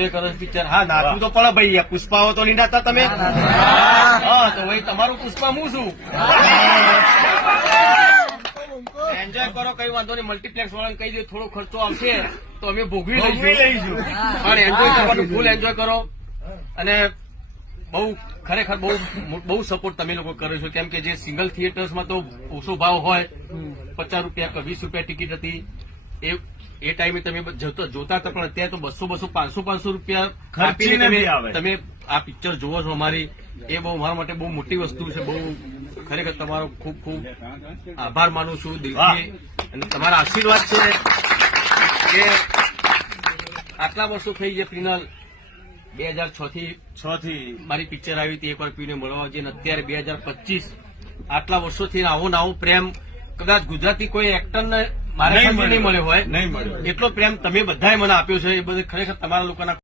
Enjoy કરો picture. હા, નાચવું તો પડે ભાઈ. પુષ્પાઓ તો નહીં નાચતા તમે? હા, તો ભાઈ તમારું પુષ્પા હું છું. એન્જોય કરો, કઈ વાંધો નહીં. મલ્ટીપ્લેક્સ વાળાને કહી દે થોડો ખર્ચો આવશે તો અમે ભોગવી લઈશું, પણ એન્જોય કરવાનું ફૂલ એન્જોય કરો. અને ખરેખર બહુ સપોર્ટ તમે લોકો કરો છો, કેમ કે જે સિંગલ થિયેટર્સમાં તો ઓછો ભાવ હોય, 50 રૂપિયા કે 20 રૂપિયા ટિકિટ હતી એ ટાઈમે તમે જોતા હતા, પણ અત્યારે તો 200, 500 રૂપિયા આપીને તમે આ પિક્ચર જોવો છો અમારી. એ બહુ મારા માટે બહુ મોટી વસ્તુ છે. બહુ ખરેખર તમારો ખૂબ ખૂબ આભાર માનું છું દિલથી. અને તમારા આશીર્વાદ છે કે આટલા વર્ષો થઈ ગયા. ફિનલ 2006 થી મારી પિક્ચર આવી હતી એકવાર પીને મળવા આવજે. અત્યારે 2025 આટલા વર્ષોથી આવો પ્રેમ કદાચ ગુજરાતી કોઈ એક્ટરને મારે નહીં મળ્યો હોય, એટલો પ્રેમ તમે બધાએ મને આપ્યો છે. એ બધે ખરેખર તમારા લોકોના